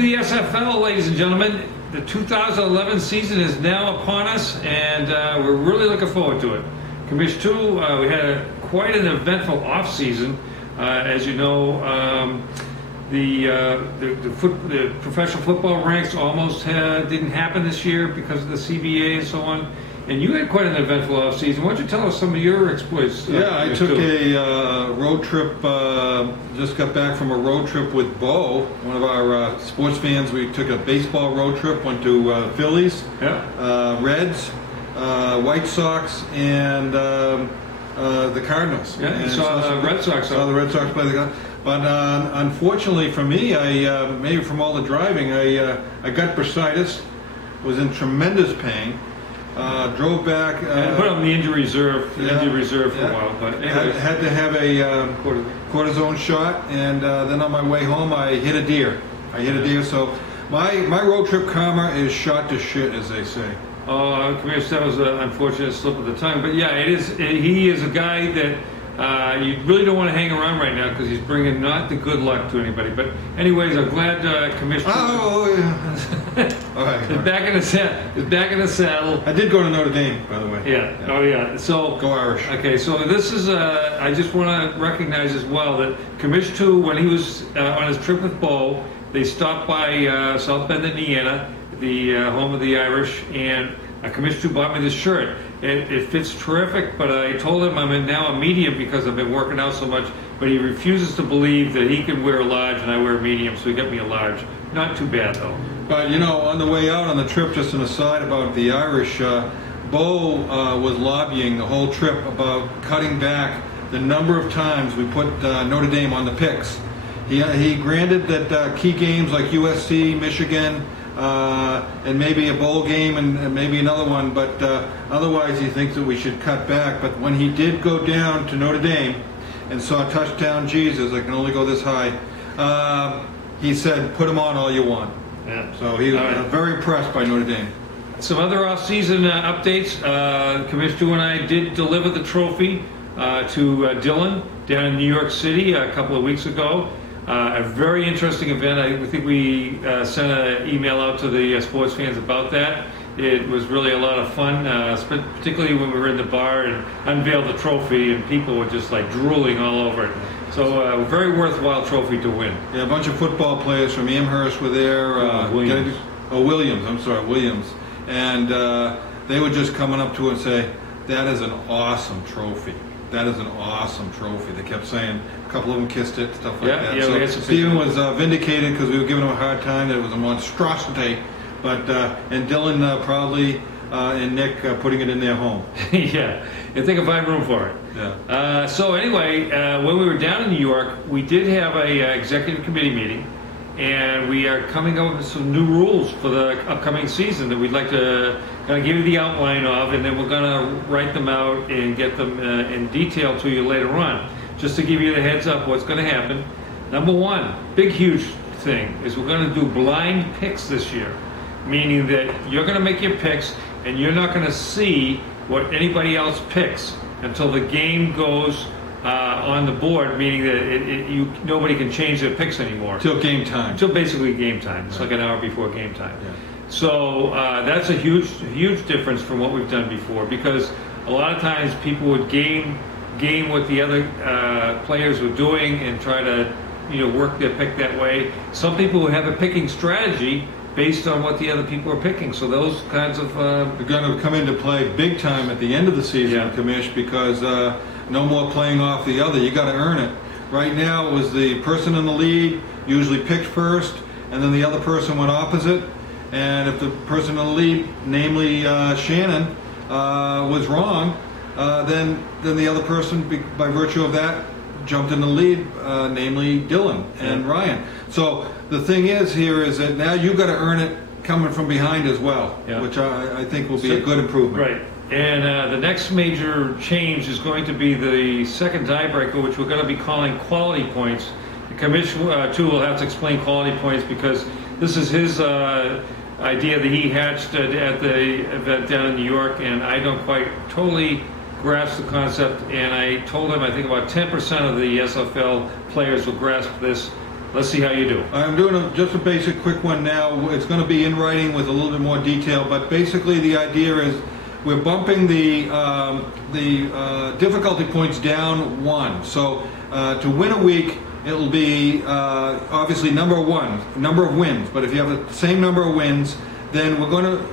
The SFL, ladies and gentlemen, the 2011 season is now upon us, and we're really looking forward to it. Commission 2, we had quite an eventful off-season. As you know, the professional football ranks almost didn't happen this year because of the CBA and so on. And you had quite an eventful off-season. Why don't you tell us some of your exploits? Yeah, I took a road trip, just got back from a road trip with Bo, one of our sports fans. We took a baseball road trip, went to Phillies, Reds, White Sox, and the Cardinals. Yeah, and saw the Red Sox. Saw the Red Sox play the Cardinals. But unfortunately for me, maybe from all the driving, I got bursitis, was in tremendous pain. Drove back. Put on the injury reserve, for a while. But anyway, had to have a cortisone shot, and then on my way home, I hit a deer. So my road trip karma is shot to shit, as they say. Commissioner, that was an unfortunate slip of the tongue. But yeah, it is. He is a guy that you really don't want to hang around right now because he's bringing not the good luck to anybody. But anyways, I'm glad Commissioner. All right. He's back in the saddle. I did go to Notre Dame, by the way. Yeah. Oh yeah. So go Irish. Okay. So this is. I just want to recognize as well that Commission 2, when he was on his trip with Bo, they stopped by South Bend, Indiana, the home of the Irish, and Commission 2 bought me this shirt. It fits terrific, but I told him I'm now a medium because I've been working out so much, but he refuses to believe that he can wear a large and I wear a medium, so he got me a large. Not too bad, though. But, you know, on the way out on the trip, just an aside about the Irish, Bo was lobbying the whole trip about cutting back the number of times we put Notre Dame on the picks. He granted that key games like USC, Michigan, and maybe a bowl game and maybe another one, but otherwise he thinks that we should cut back. But when he did go down to Notre Dame and saw touchdown Jesus, I can only go this high, he said, put him on all you want. Yeah. So he was very impressed by Notre Dame. Some other off-season updates. Commissioner 2 and I did deliver the trophy to Dylan down in New York City a couple of weeks ago. A very interesting event. I think we sent an email out to the sports fans about that. It was really a lot of fun, particularly when we were in the bar and unveiled the trophy and people were just like drooling all over it. So a very worthwhile trophy to win. Yeah, a bunch of football players from Amherst were there. Williams. And they were just coming up to us and say, that is an awesome trophy. That is an awesome trophy. They kept saying, a couple of them kissed it, stuff like that. Yeah, so Stephen was vindicated because we were giving him a hard time that it was a monstrosity. But and Dylan proudly and Nick putting it in their home. Yeah, and they can find room for it. Yeah. So anyway, when we were down in New York, we did have a executive committee meeting, and we are coming up with some new rules for the upcoming season that we'd like to kind of give you the outline of, and then we're going to write them out and get them in detail to you later on. Just to give you the heads up what's going to happen. Number one, big huge thing, is we're going to do blind picks this year. Meaning that you're going to make your picks and you're not going to see what anybody else picks until the game goes on the board, meaning that nobody can change their picks anymore. Till game time. Till basically game time. It's like an hour before game time. Yeah. So that's a huge difference from what we've done before, because a lot of times people would game what the other players were doing and try to work their pick that way. Some people have a picking strategy based on what the other people are picking. So those kinds of... They're going to come into play big time at the end of the season, Commish, because no more playing off the other. You got to earn it. Right now, it was the person in the lead usually picked first, and then the other person went opposite. And if the person in the lead, namely Shannon, was wrong, then the other person, by virtue of that, jumped in the lead, namely Dylan and Ryan. So the thing is here is that now you've got to earn it coming from behind as well, which I think will be a good improvement. Right. And the next major change is going to be the second tiebreaker, which we're going to be calling quality points. The Commission 2 will have to explain quality points because this is his idea that he hatched at the event down in New York, and I don't quite totally grasp the concept. And I told him I think about 10% of the SFL players will grasp this. let's see how you do. I'm doing just a basic quick one now. It's going to be in writing with a little bit more detail, but basically the idea is we're bumping the difficulty points down 1. So to win a week, it'll be obviously number of wins. But if you have the same number of wins, then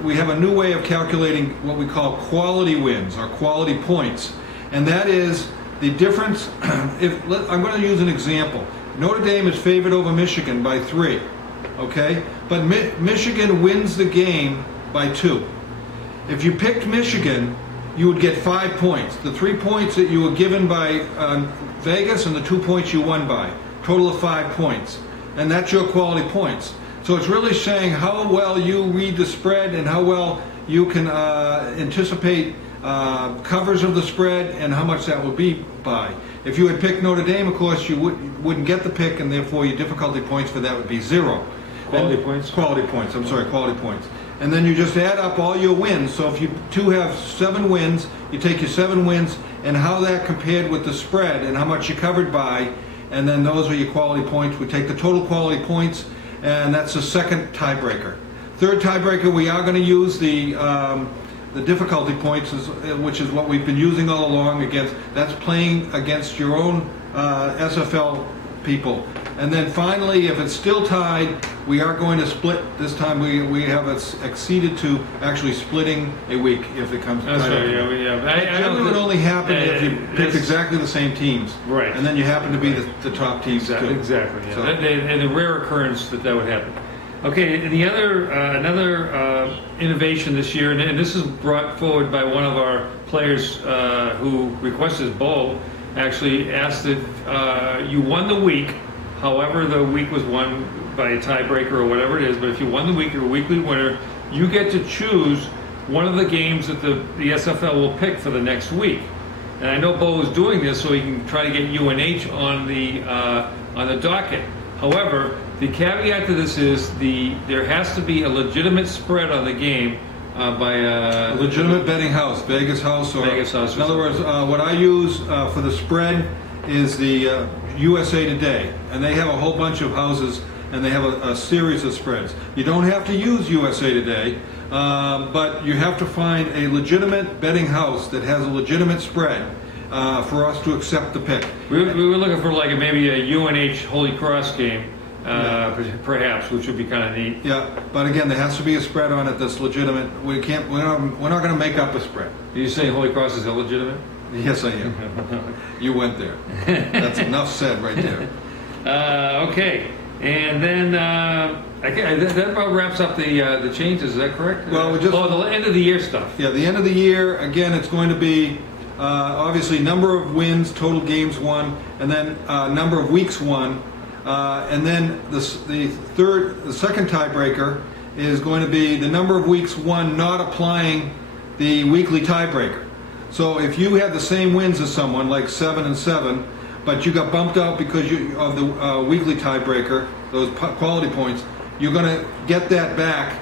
we have a new way of calculating what we call quality wins or quality points, and that is the difference. I'm going to use an example. Notre Dame is favored over Michigan by 3, okay? But Michigan wins the game by 2. If you picked Michigan, you would get 5 points. The 3 points that you were given by Vegas and the 2 points you won by, total of 5 points, and that's your quality points. So it's really saying how well you read the spread and how well you can anticipate covers of the spread and how much that would be by. If you had picked Notre Dame, of course, you wouldn't get the pick, and therefore your difficulty points for that would be 0. Quality points? Quality points, I'm sorry, quality points. And then you just add up all your wins. So if you two have 7 wins, you take your 7 wins and how that compared with the spread and how much you covered by, and then those are your quality points. We take the total quality points, and that's the second tiebreaker. Third tiebreaker, we are going to use the difficulty points, which is what we've been using all along. That's playing against your own SFL people. And then finally, if it's still tied, we are going to split. This time we have acceded to actually splitting a week if it comes to That's right, yeah. It would only happen if you picked exactly the same teams. Right. And then you happen to be the top teams too. Exactly, yeah. So, and the rare occurrence that would happen. Okay, the other another innovation this year, and this is brought forward by one of our players who requested bowl, actually asked if you won the week, however the week was won by a tiebreaker or whatever it is, but if you won the week, you're a weekly winner, you get to choose one of the games that the SFL will pick for the next week. And I know Bo is doing this so he can try to get UNH on the docket. However, the caveat to this is there has to be a legitimate spread on the game by a legitimate betting house, Vegas house, or Vegas house. In other words, what I use for the spread is the USA Today, and they have a whole bunch of houses, and they have a series of spreads. You don't have to use USA Today, but you have to find a legitimate betting house that has a legitimate spread for us to accept the pick. We were looking for like maybe a UNH Holy Cross game. Perhaps, which would be kind of neat. Yeah, but again, there has to be a spread on it that's legitimate. We're not going to make up a spread. Are you saying Holy Cross is illegitimate? Yes, I am. You went there. That's enough said right there. Okay, and then that about wraps up the changes. Is that correct? Well, the end of the year stuff. Yeah, the end of the year. Again, it's going to be obviously number of wins, total games won, and then number of weeks won. And then the second tiebreaker is going to be the number of weeks won not applying the weekly tiebreaker. So if you had the same wins as someone, like 7 and 7, but you got bumped out because of the weekly tiebreaker, those quality points, you're going to get that back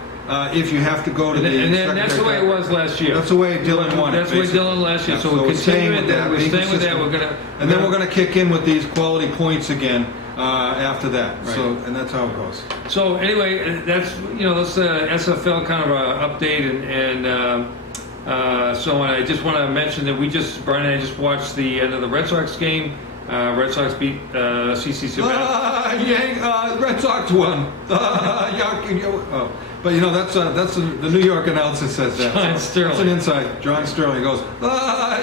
if you have to go to and that's the way it was last year. That's the way Dylan won. That's the way Dylan last year. So we're staying with that. We're staying with that. Then we're going to kick in with these quality points again after that. Right. So, and that's how it goes. So anyway, that's that's SFL kind of a update and so on. I just want to mention that Brian and I just watched the end of the Red Sox game. Red Sox beat CC Sabathia. Red Sox won. But that's the New York announcer says that. John Sterling. That's an inside. John Sterling goes,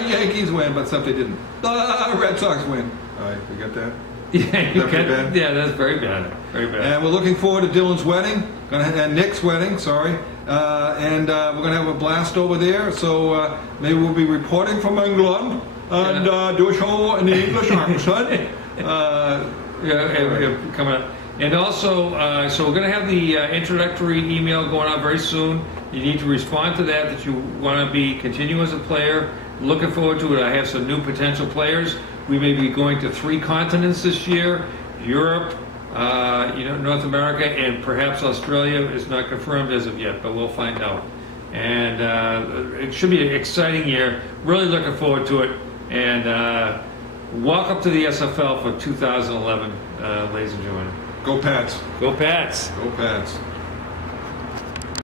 Yankees win, but except they didn't. Red Sox win. All right, we got that? Yeah, that's very bad. Very bad. And we're looking forward to Dylan's wedding, and Nick's wedding, sorry. And we're going to have a blast over there. So maybe we'll be reporting from England and do a show in the English accent. Coming up. And also, so we're going to have the introductory email going out very soon. You need to respond to that you want to continue as a player. Looking forward to it. I have some new potential players. We may be going to 3 continents this year: Europe, North America, and perhaps Australia. Is not confirmed as of yet, but we'll find out. And it should be an exciting year. Really looking forward to it. And welcome to the SFL for 2011, ladies and gentlemen. Go Pats. Go Pats. Go Pats.